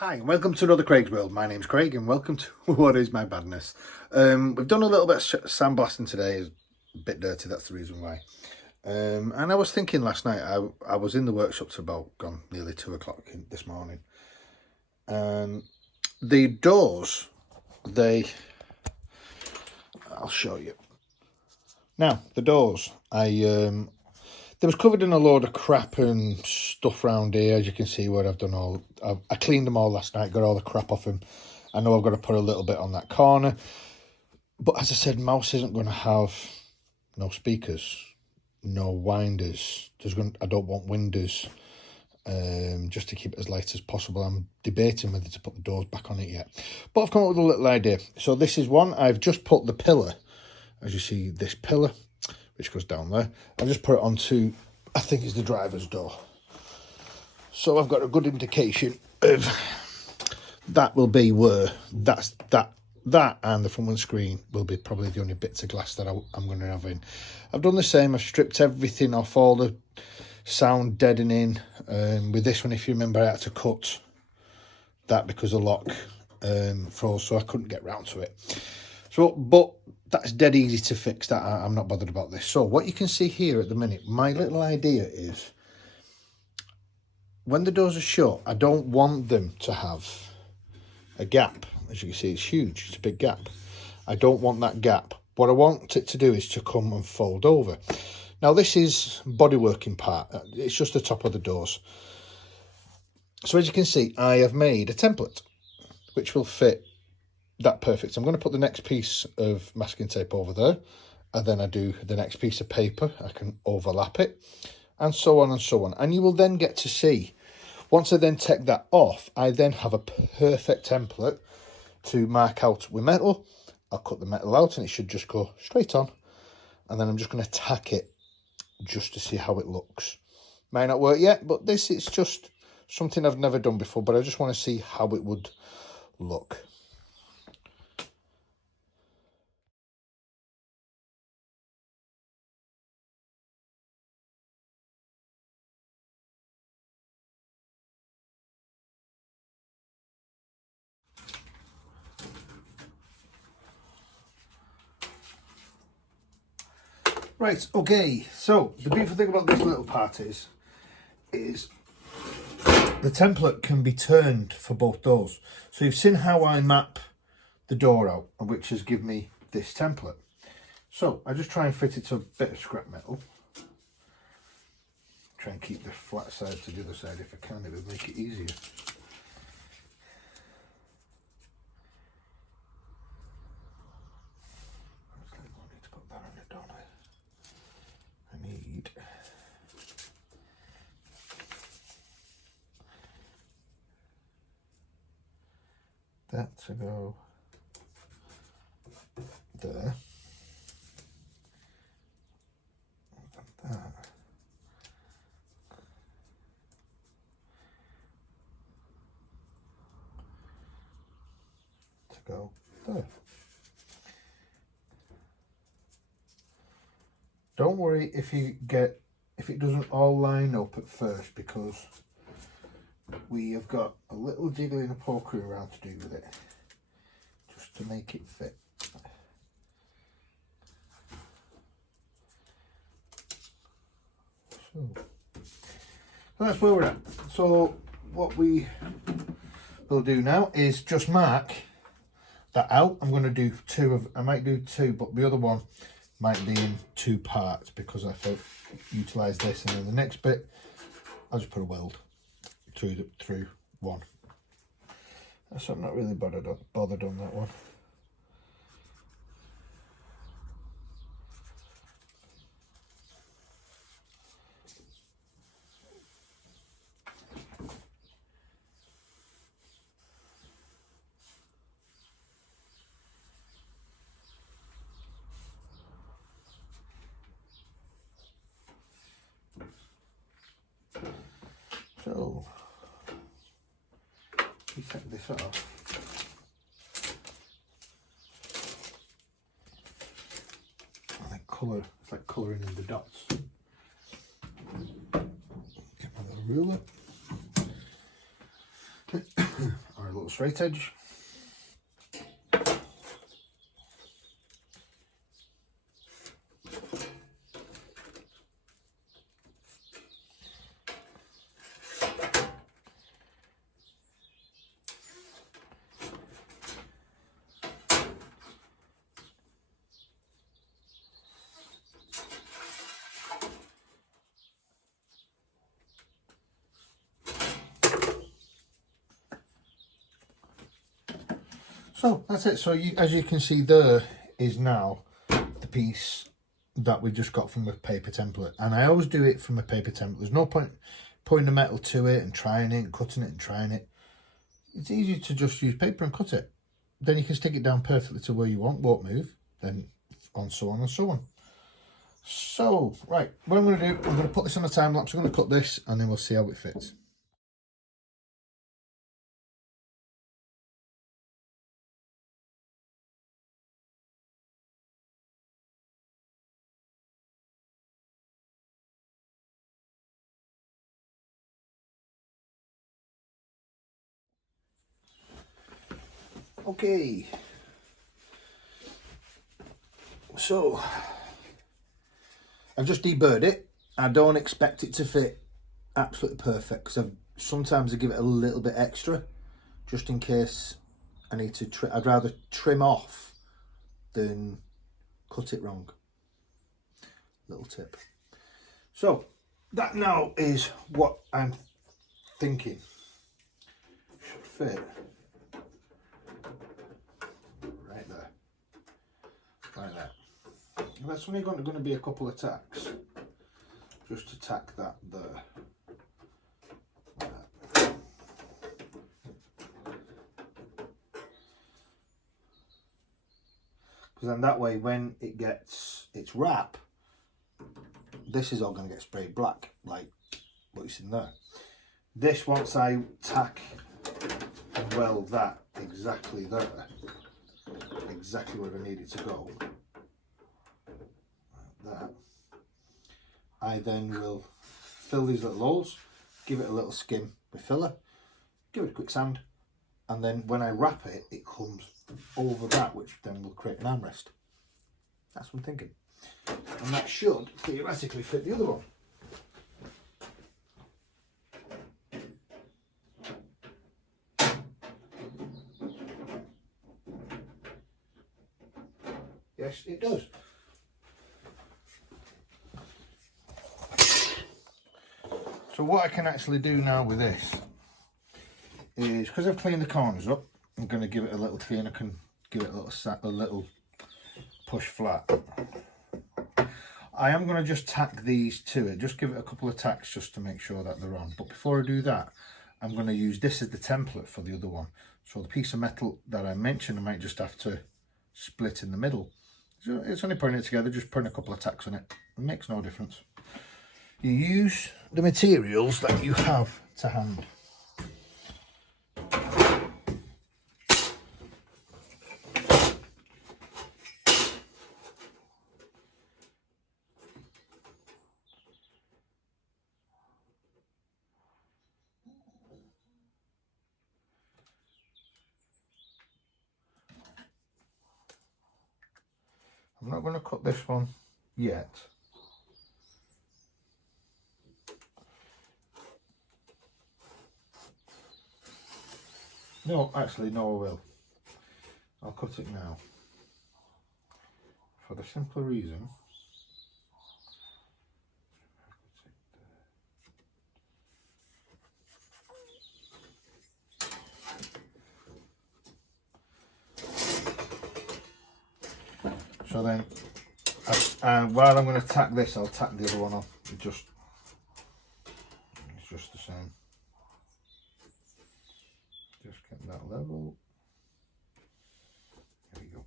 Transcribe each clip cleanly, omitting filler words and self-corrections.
Hi, and welcome to another Craig's World. My name's Craig and welcome to What Is My Badness. We've done a little bit of sandblasting today. It's a bit dirty, that's the reason why. And I was thinking last night, I was in the workshop till about nearly 2 o'clock this morning. And the doors, I'll show you. Now, the doors, they was covered in a load of crap and stuff around here, as you can see where I've done all. I cleaned them all last night, got all the crap off them. I know I've got to put a little bit on that corner. But as I said, Mouse isn't going to have no speakers, no winders. I don't want windows, just to keep it as light as possible. I'm debating whether to put the doors back on it yet. But I've come up with a little idea. So this is one. I've just put the pillar, as you see, this pillar, which goes down there. I've just put it onto, I think it's the driver's door. So I've got a good indication of that will be where that and the front windscreen will be probably the only bits of glass that I'm going to have in. I've done the same. I've stripped everything off, all the sound deadening. With this one, if you remember, I had to cut that because the lock froze, so I couldn't get round to it. So, but that's dead easy to fix. That I'm not bothered about this. So what you can see here at the minute, my little idea is when the doors are shut, I don't want them to have a gap. As you can see, it's huge. It's a big gap. I don't want that gap. What I want it to do is to come and fold over. Now this is bodyworking part. It's just the top of the doors. So as you can see, I have made a template which will fit that perfect. I'm going to put the next piece of masking tape over there, and then I do the next piece of paper. I can overlap it, and so on and so on. And you will then get to see, once I then take that off, I then have a perfect template to mark out with metal. I'll cut the metal out and it should just go straight on, and then I'm just going to tack it just to see how it looks. May not work yet, but this is just something I've never done before, but I just want to see how it would look. Right, okay, so the beautiful thing about this little part is the template can be turned for both doors. So you've seen how I map the door out, which has given me this template. So I just try and fit it to a bit of scrap metal. Try and keep the flat side to the other side if I can, it would make it easier. I need to put that on it, don't I? I need that to go there. And that to go there. Don't worry if it doesn't all line up at first, because we have got a little jiggling and poking around to do with it, just to make it fit. So that's where we're at. So what we will do now is just mark that out. I'm going to do I might do two, but the other one might be in two parts because I thought utilise this, and then the next bit I'll just put a weld through one. So I'm not really bothered on that one. So we take this off. And then colour, it's like colouring in the dots. Get my little ruler. a little straight edge. So that's it. So as you can see, there is now the piece that we just got from a paper template, and I always do it from a paper template. There's no point putting the metal to it and trying it and cutting it and trying it. It's easy to just use paper and cut it. Then you can stick it down perfectly to where you want, won't move, then on so on and so on. So right, what I'm going to do, I'm going to put this on a time lapse. I'm going to cut this and then we'll see how it fits. Okay, so I've just deburred it. I don't expect it to fit absolutely perfect because sometimes I give it a little bit extra just in case I need to I'd rather trim off than cut it wrong. Little tip. So that now is what I'm thinking should fit right there, like that. And that's only going to be a couple of tacks, just to tack that there. Like that. Because then that way when it gets its wrap, this is all going to get sprayed black, like what you see in there. This, once I tack and weld that exactly there, exactly where I need it to go, like that, I then will fill these little holes, give it a little skim with filler, give it a quick sand, and then when I wrap it, it comes over that, which then will create an armrest. That's what I'm thinking. And that should theoretically fit the other one. Yes, it does. So what I can actually do now with this is, because I've cleaned the corners up, I'm going to give it a little clean. I can give it a little push flat. I am going to just tack these to it, just give it a couple of tacks just to make sure that they're on. But before I do that, I'm going to use this as the template for the other one. So the piece of metal that I mentioned, I might just have to split in the middle. So it's only putting it together, just putting a couple of tacks on it. It makes no difference. You use the materials that you have to hand. I'm not going to cut this one yet. No, actually, no, I will. I'll cut it now. For the simple reason, so then, while I'm going to tack this, I'll tack the other one on. It's just the same. Just get that level. There we go.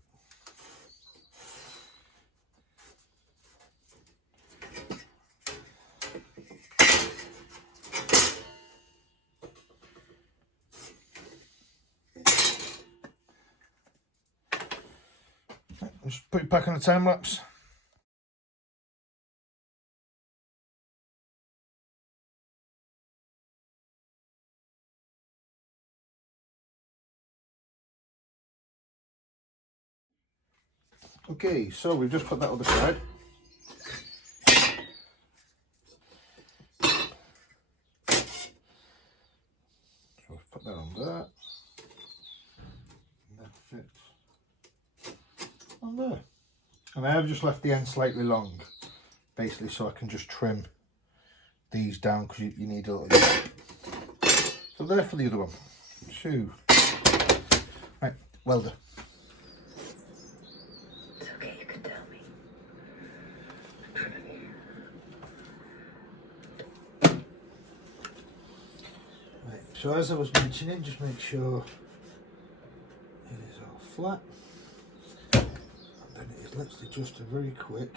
Just put it back on the time lapse. Okay, so we've just put that other side. So we've put that on there. And that fits on there. And I have just left the end slightly long, basically so I can just trim these down because you need a little bit. So there for the other one. 2. Right, welder. It's okay, you can tell me. Right, so as I was mentioning, just make sure it is all flat. And then it is literally just a very quick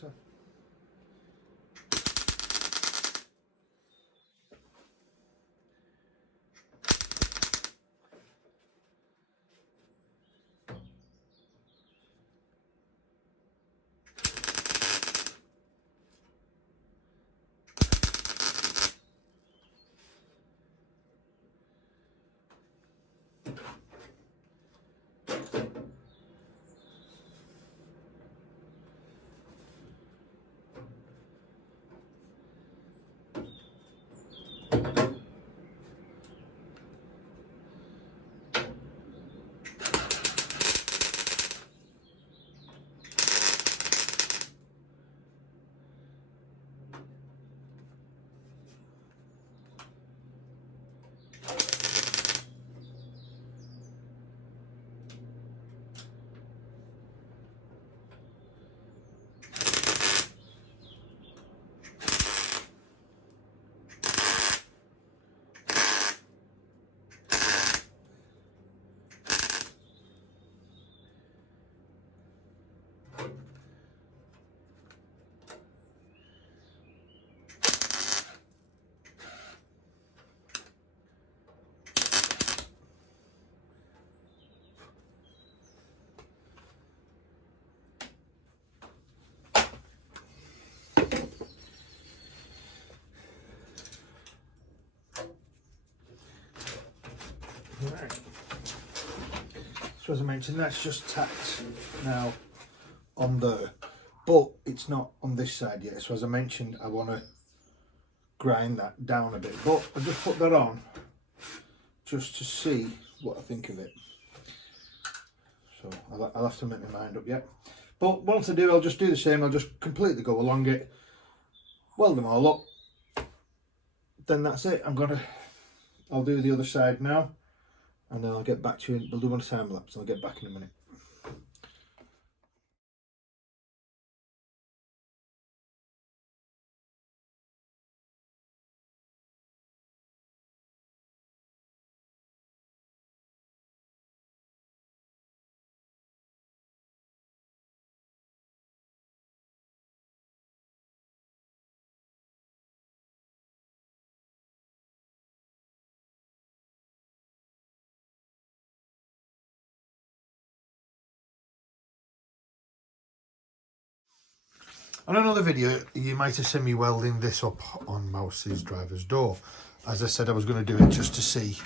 better. Right. So as I mentioned, that's just tacked now on there, but it's not on this side yet. So as I mentioned, I want to grind that down a bit, but I just put that on just to see what I think of it. So I'll have to make my mind up yet. But once I do, I'll just do the same. I'll just completely go along it, weld them all up. Then that's it. I'll do the other side now, and then I'll get back to you. We'll do one time lapse. I'll get back in a minute. On another video, you might have seen me welding this up on Mouse's driver's door. As I said, I was going to do it just to see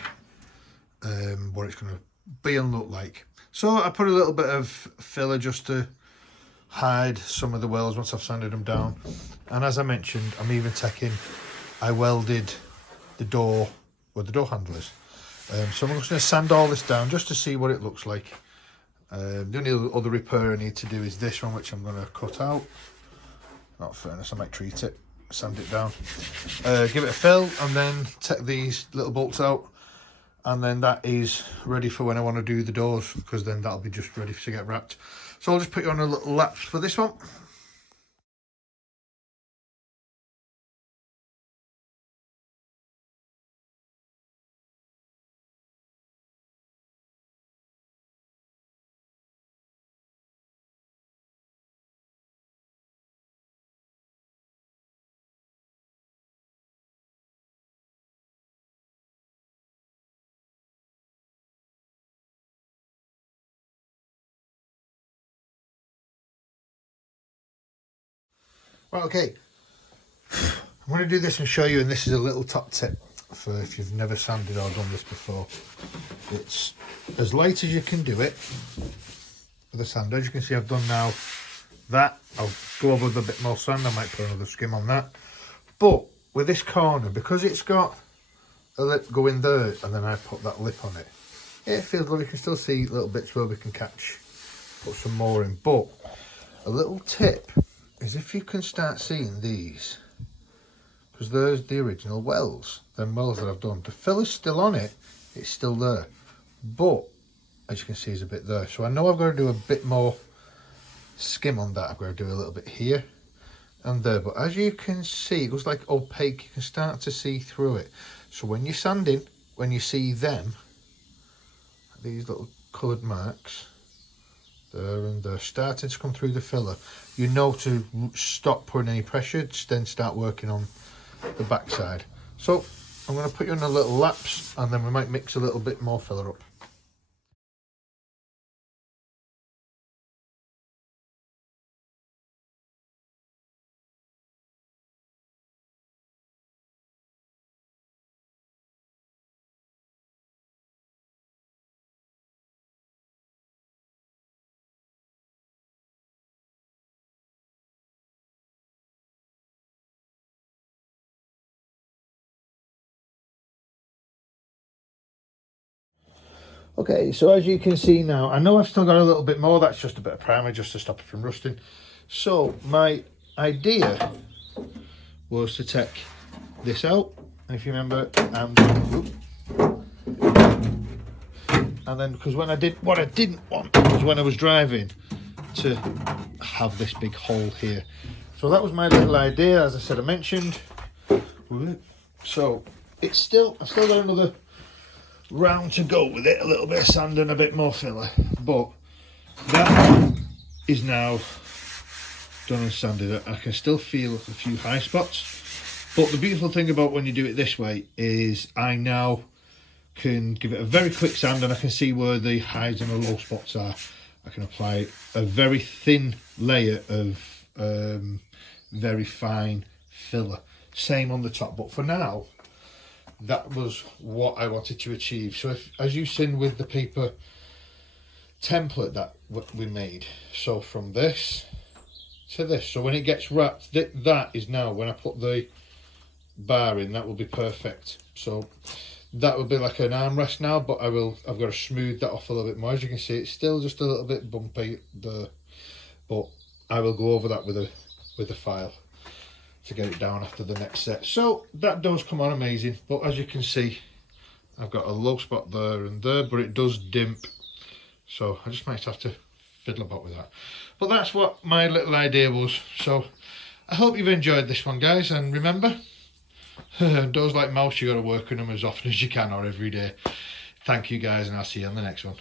what it's going to be and look like. So I put a little bit of filler just to hide some of the welds once I've sanded them down. And as I mentioned, I'm even taking, I welded the door where the door handle is. So I'm just going to sand all this down just to see what it looks like. The only other repair I need to do is this one, which I'm going to cut out. not furnace, I might treat it, sand it down, give it a fill, and then take these little bolts out, and then that is ready for when I want to do the doors, because then that'll be just ready to get wrapped. So I'll just put you on a little lapse for this one. Right, okay, I'm going to do this and show you, and this is a little top tip for if you've never sanded or done this before. It's as light as you can do it with a sander. As you can see, I've done now that. I'll go over with a bit more sand, I might put another skim on that. But with this corner, because it's got a lip going there, and then I put that lip on it, it feels like we can still see little bits where we can catch, put some more in. But a little tip is if you can start seeing these, because there's the original welds, them welds that I've done, the filler's still on it, it's still there, but as you can see, there's a bit there. So I know I've got to do a bit more skim on that. I've got to do a little bit here and there, but as you can see, it looks like opaque. You can start to see through it. So when you're sanding, when you see them, these little coloured marks there and there starting to come through the filler, you know to stop putting any pressure, then start working on the back side. So I'm going to put you on a little lapse, and then we might mix a little bit more filler up. Okay, so as you can see now, I know I've still got a little bit more, that's just a bit of primer just to stop it from rusting. So my idea was to take this out, and if you remember, and then because when I did, what I didn't want was when I was driving to have this big hole here. So that was my little idea, as I said, I mentioned. So it's still, I've still got another round to go with it, a little bit of sand and a bit more filler, but that is now done and sanded. I can still feel a few high spots, but the beautiful thing about when you do it this way is I now can give it a very quick sand, and I can see where the highs and the low spots are. I can apply a very thin layer of very fine filler, same on the top, but for now that was what I wanted to achieve. So if, as you've seen with the paper template that we made, so from this to this, so when it gets wrapped, that is now, when I put the bar in, that will be perfect. So that will be like an armrest now, but I've got to smooth that off a little bit more. As you can see, it's still just a little bit bumpy there, but I will go over that with a file to get it down after the next set. So that does come on amazing, but as you can see, I've got a low spot there and there, but it does dimp, so I just might have to fiddle about with that. But that's what my little idea was. So I hope you've enjoyed this one, guys, and remember, doors like mouse, you got to work on them as often as you can or every day. Thank you, guys, and I'll see you on the next one.